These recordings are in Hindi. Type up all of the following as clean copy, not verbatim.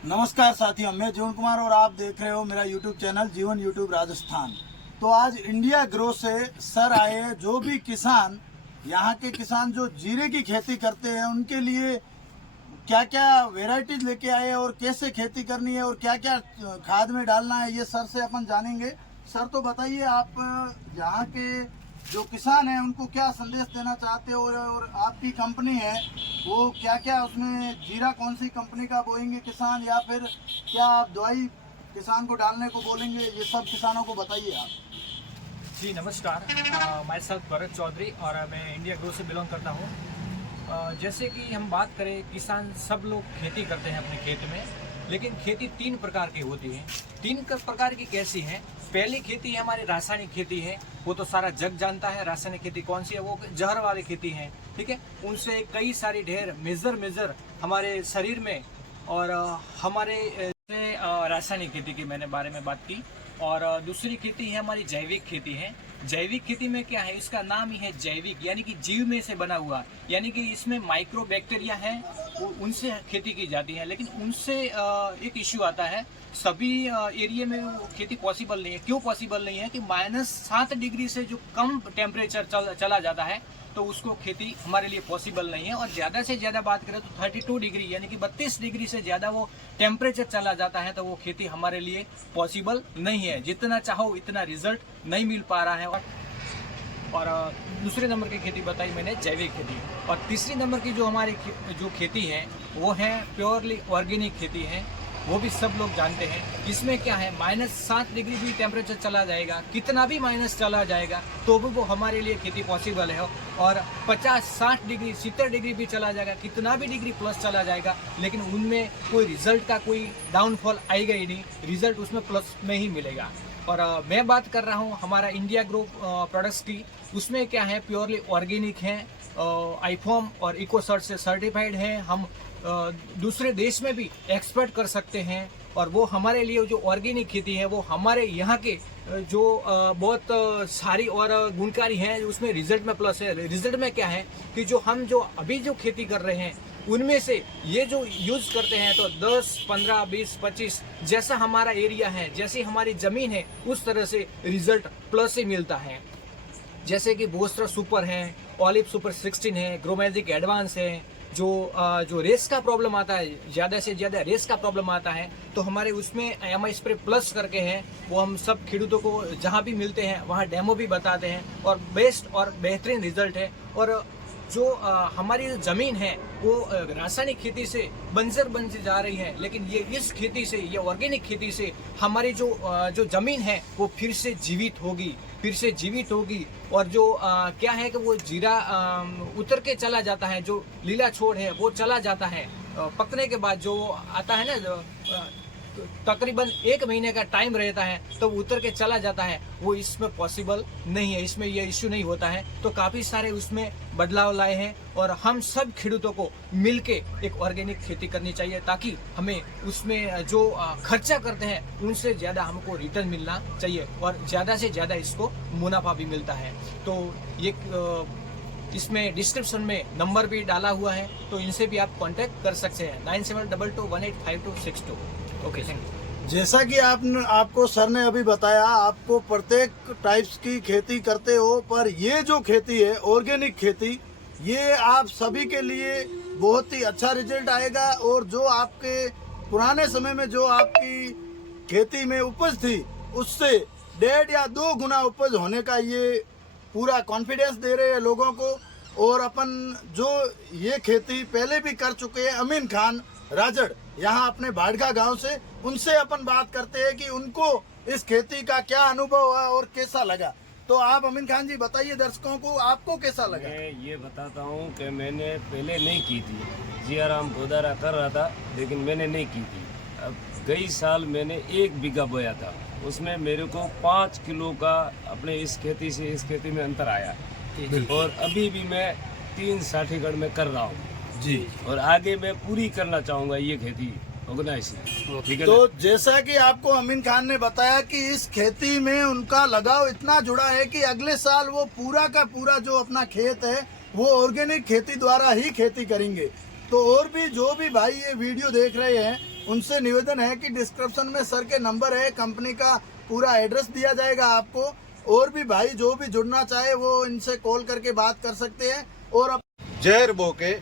नमस्कार साथियों, मैं जीवन कुमार और आप देख रहे हो मेरा यूट्यूब चैनल जीवन यूट्यूब राजस्थान। तो आज इंडिया ग्रो से सर आए, जो भी किसान यहाँ के किसान जो जीरे की खेती करते हैं उनके लिए क्या क्या वेराइटीज लेके आए और कैसे खेती करनी है और क्या क्या खाद में डालना है, ये सर से अपन जानेंगे। सर तो बताइए, आप यहाँ के जो किसान हैं उनको क्या संदेश देना चाहते हो और आपकी कंपनी है वो क्या क्या उसमें जीरा कौन सी कंपनी का बोएंगे किसान, या फिर क्या आप दवाई किसान को डालने को बोलेंगे, ये सब किसानों को बताइए आप। जी नमस्कार, मैं सेल्फ भरत चौधरी और मैं इंडिया ग्रो से बिलोंग करता हूँ। जैसे कि हम बात करें, किसान सब लोग खेती करते हैं अपने खेत में, लेकिन खेती तीन प्रकार की होती है। तीन प्रकार की कैसी है? पहली खेती हमारी रासायनिक खेती है, वो तो सारा जग जानता है रासायनिक खेती कौन सी है, वो जहर वाली खेती है। ठीक है, उनसे कई सारी ढेर मेजर हमारे शरीर में और हमारे रासायनिक खेती की मैंने बारे में बात की। और दूसरी खेती है हमारी जैविक खेती है। जैविक खेती में क्या है, इसका नाम ही है जैविक, यानी कि जीव में से बना हुआ, यानी कि इसमें माइक्रो बैक्टीरिया है, उनसे खेती की जाती है। लेकिन उनसे एक इश्यू आता है, सभी एरिया में वो खेती पॉसिबल नहीं है। क्यों पॉसिबल नहीं है कि -7 डिग्री से जो कम टेम्परेचर चला जाता है तो उसको खेती हमारे लिए पॉसिबल नहीं है। और ज़्यादा से ज़्यादा बात करें तो 32 डिग्री यानी कि 32 डिग्री से ज़्यादा वो टेम्परेचर चला जाता है तो वो खेती हमारे लिए पॉसिबल नहीं है। जितना चाहो इतना रिजल्ट नहीं मिल पा रहा है। और दूसरे नंबर की खेती बताई मैंने जैविक खेती। और तीसरी नंबर की जो हमारी जो खेती है वो है प्योरली ऑर्गेनिक खेती है, वो भी सब लोग जानते हैं। इसमें क्या है, -7 डिग्री भी टेम्परेचर चला जाएगा, कितना भी माइनस चला जाएगा तो भी वो हमारे लिए खेती पॉसिबल है। और 50-60 डिग्री 70 डिग्री भी चला जाएगा, कितना भी डिग्री प्लस चला जाएगा, लेकिन उनमें कोई रिजल्ट का कोई डाउनफॉल आएगा ही नहीं, रिजल्ट उसमें प्लस में ही मिलेगा। और मैं बात कर रहा हूँ हमारा इंडिया ग्रो प्रोडक्ट्स की, उसमें क्या है, प्योरली ऑर्गेनिक है, आईफॉर्म और इकोसर्ट से सर्टिफाइड है। हम दूसरे देश में भी एक्सपोर्ट कर सकते हैं। और वो हमारे लिए जो ऑर्गेनिक खेती है वो हमारे यहाँ के जो बहुत सारी और गुणकारी हैं, उसमें रिजल्ट में प्लस है। रिजल्ट में क्या है कि जो हम जो अभी जो खेती कर रहे हैं उनमें से ये जो यूज करते हैं तो 10, 15, 20, 25 जैसा हमारा एरिया है, जैसी हमारी जमीन है, उस तरह से रिजल्ट प्लस ही मिलता है। जैसे कि बोस्ट्रा सुपर है, ऑलिव सुपर 16 है, ग्रोमैजिक एडवांस है। जो रेस का प्रॉब्लम आता है, ज़्यादा से ज़्यादा रेस का प्रॉब्लम आता है तो हमारे उसमें एमआई स्प्रे प्लस करके हैं, वो हम सब खेडूतों को जहाँ भी मिलते हैं वहाँ डेमो भी बताते हैं और बेस्ट और बेहतरीन रिजल्ट है। और जो हमारी ज़मीन है वो रासायनिक खेती से बंजर बन जा रही है, लेकिन ये इस खेती से, ये ऑर्गेनिक खेती से हमारी जो ज़मीन है वो फिर से जीवित होगी। और जो क्या है कि वो जीरा उतर के चला जाता है, जो लीला छोड़ है वो चला जाता है। पकने के बाद जो आता है ना, तकरीबन 1 महीने का टाइम रहता है तो उतर के चला जाता है, वो इसमें पॉसिबल नहीं है, इसमें ये इश्यू नहीं होता है। तो काफ़ी सारे उसमें बदलाव लाए हैं और हम सब खेडूतों को मिलके एक ऑर्गेनिक खेती करनी चाहिए, ताकि हमें उसमें जो खर्चा करते हैं उनसे ज़्यादा हमको रिटर्न मिलना चाहिए और ज़्यादा से ज़्यादा इसको मुनाफा भी मिलता है। तो ये इसमें डिस्क्रिप्शन में नंबर भी डाला हुआ है, तो इनसे भी आप कांटेक्ट कर सकते हैं, 9722185262। Okay, thank you. जैसा कि आपको सर ने अभी बताया, आपको प्रत्येक टाइप्स की खेती करते हो, पर ये जो खेती है ऑर्गेनिक खेती, ये आप सभी के लिए बहुत ही अच्छा रिजल्ट आएगा। और जो आपके पुराने समय में जो आपकी खेती में उपज थी उससे 1.5 या 2 गुना उपज होने का ये पूरा कॉन्फिडेंस दे रहे हैं लोगों को। और अपन जो ये खेती पहले भी कर चुके हैं, अमीन खान राजड़ यहाँ अपने भाड़का गांव से, उनसे अपन बात करते हैं कि उनको इस खेती का क्या अनुभव हुआ और कैसा लगा। तो आप अमीन खान जी बताइए दर्शकों को, आपको कैसा लगा। मैं ये बताता हूँ कि मैंने पहले नहीं की थी, जियाराम गोदारा कर रहा था लेकिन मैंने नहीं की थी। अब गई साल मैंने 1 बीघा बोया था, उसमें मेरे को 5 किलो का अपने इस खेती से इस खेती में अंतर आया। और अभी भी मैं 3 साठीगढ़ में कर रहा हूँ जी, और आगे मैं पूरी करना चाहूँगा ये खेती ऑर्गेनाइज। ठीक है। तो जैसा कि आपको अमीन खान ने बताया कि इस खेती में उनका लगाव इतना जुड़ा है कि अगले साल वो पूरा का पूरा जो अपना खेत है वो ऑर्गेनिक खेती द्वारा ही खेती करेंगे। तो और भी जो भी भाई ये वीडियो देख रहे हैं उनसे निवेदन है कि डिस्क्रिप्शन में सर के नंबर है, कंपनी का पूरा एड्रेस दिया जाएगा आपको, और भी भाई जो भी जुड़ना चाहे वो इनसे कॉल करके बात कर सकते हैं। और जहर बो के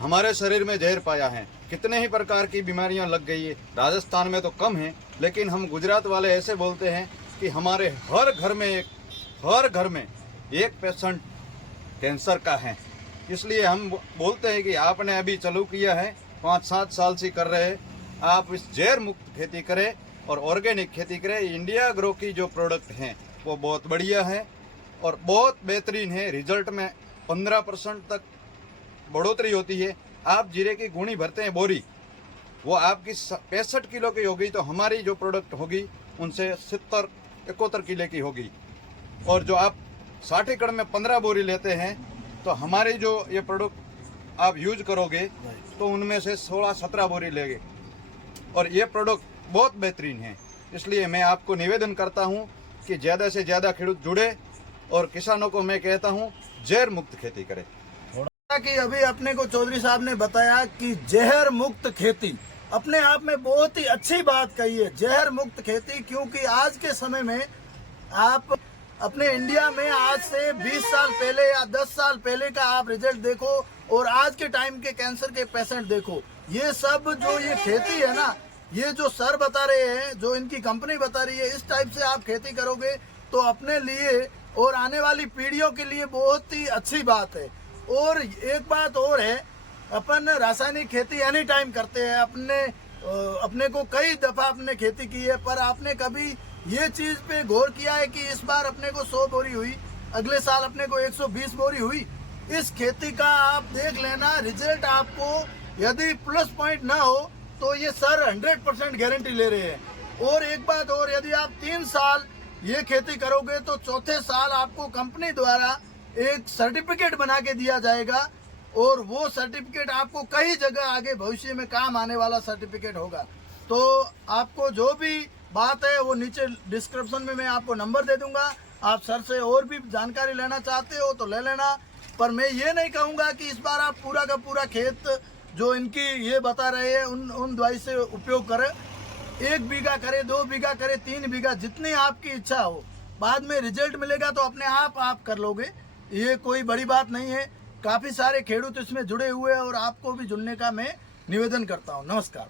हमारे शरीर में जहर पाया है, कितने ही प्रकार की बीमारियां लग गई है। राजस्थान में तो कम है, लेकिन हम गुजरात वाले ऐसे बोलते हैं कि हमारे हर घर में एक पेशेंट कैंसर का है। इसलिए हम बोलते हैं कि आपने अभी चालू किया है, 5-7 साल से कर रहे हैं, आप इस जहर मुक्त खेती करें और ऑर्गेनिक खेती करें। इंडिया ग्रो की जो प्रोडक्ट हैं वो बहुत बढ़िया है और बहुत बेहतरीन है। रिजल्ट में 15% तक बढ़ोतरी होती है। आप जीरे की गुणी भरते हैं बोरी, वो आपकी 65 किलो की होगी, तो हमारी जो प्रोडक्ट होगी उनसे 70-71 किलो की होगी। और जो आप 60 एकड़ में 15 बोरी लेते हैं, तो हमारी जो ये प्रोडक्ट आप यूज करोगे तो उनमें से 16-17 बोरी लेंगे। और ये प्रोडक्ट बहुत बेहतरीन है। इसलिए मैं आपको निवेदन करता हूँ कि ज़्यादा से ज़्यादा खेडूत जुड़े और किसानों को मैं कहता हूँ जहर मुक्त खेती करें। कि अभी अपने को चौधरी साहब ने बताया कि जहर मुक्त खेती अपने आप में बहुत ही अच्छी बात कही है, जहर मुक्त खेती। क्योंकि आज के समय में आप अपने इंडिया में आज से 20 साल पहले या 10 साल पहले का आप रिजल्ट देखो और आज के टाइम के कैंसर के पेशेंट देखो, ये सब जो ये खेती है ना, ये जो सर बता रहे हैं, जो इनकी कंपनी बता रही है, इस टाइप से आप खेती करोगे तो अपने लिए और आने वाली पीढ़ियों के लिए बहुत ही अच्छी बात है। और एक बात और है, अपन रासायनिक खेती एनी टाइम करते हैं, अपने को कई दफा अपने खेती की है, पर आपने कभी ये चीज पे गौर किया है कि इस बार अपने को 100 बोरी हुई, अगले साल अपने को 120 बोरी हुई। इस खेती का आप देख लेना, रिजल्ट आपको यदि प्लस पॉइंट ना हो तो ये सर 100% गारंटी ले रहे हैं। और एक बात और, यदि आप 3 साल ये खेती करोगे तो चौथे साल आपको कंपनी द्वारा एक सर्टिफिकेट बना के दिया जाएगा, और वो सर्टिफिकेट आपको कई जगह आगे भविष्य में काम आने वाला सर्टिफिकेट होगा। तो आपको जो भी बात है वो नीचे डिस्क्रिप्शन में मैं आपको नंबर दे दूंगा, आप सर से और भी जानकारी लेना चाहते हो तो ले लेना। पर मैं ये नहीं कहूँगा कि इस बार आप पूरा का पूरा खेत जो इनकी ये बता रहे हैं उन दवाई से उपयोग करें। 1 बीघा करे, 2 बीघा करे, 3 बीघा, जितनी आपकी इच्छा हो। बाद में रिजल्ट मिलेगा तो अपने आप कर लोगे, ये कोई बड़ी बात नहीं है। काफ़ी सारे खेडूत इसमें जुड़े हुए हैं और आपको भी जुड़ने का मैं निवेदन करता हूँ। नमस्कार।